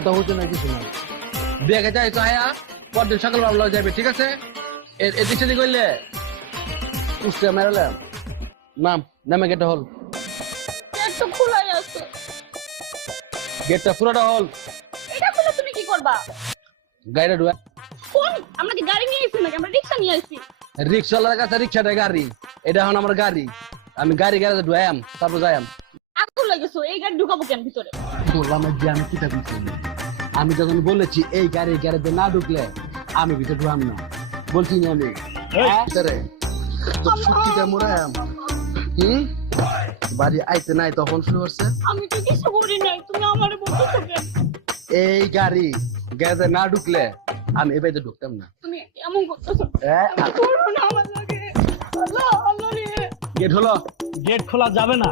এত হচ্ছে না কিছু না। দেখে যাই তো আয়া পরদিন সকাল ভালো যাবে, ঠিক আছে? এদিক সেদিক করলে উঠতে মেরালাম নাম নামে গেটটা হল, একটু খোলাই আছে। গেটটা পুরোটা হল। এটা খুলে তুমি কি করবা? গাড়িটা ঢুয়া কোন আমরা কি গাড়ি নিয়ে আইছি নাকি আমরা রিকশা নিয়ে আইছি? রিক্সাওয়ালার কাছে রিক্সাটা গাড়ি, এটা এখন আমার গাড়ি। আমি গাড়ি গ্যারেজে ঢুয়াম, তারপর যাইম। আগুন লাগেছো, এই গাড়ি ঢুকাবো কেন ভিতরে? বললাম যে আমি কিটা বুঝছি, আমি যখন বলেছি এই গাড়ি গ্যারেজে না ঢুকলে আমি ভিতরে ঢুকাম না, বলছি না আমি ভিতরে তো সত্যিটা মোরাম। বাড়ি আইতে নাই তখন শুরু করছে। আমি তো কিছু করি নাই, তুমি আমারে বলতেছো কেন? এই গাড়ি গ্যারেজে না ঢুকলে আমি এবার ঢুকতাম না। তুমি এমন করতেছো, করো না আমার লাগে। আল্লাহ আল্লাহ রে। গেট হলো, গেট খোলা যাবে না।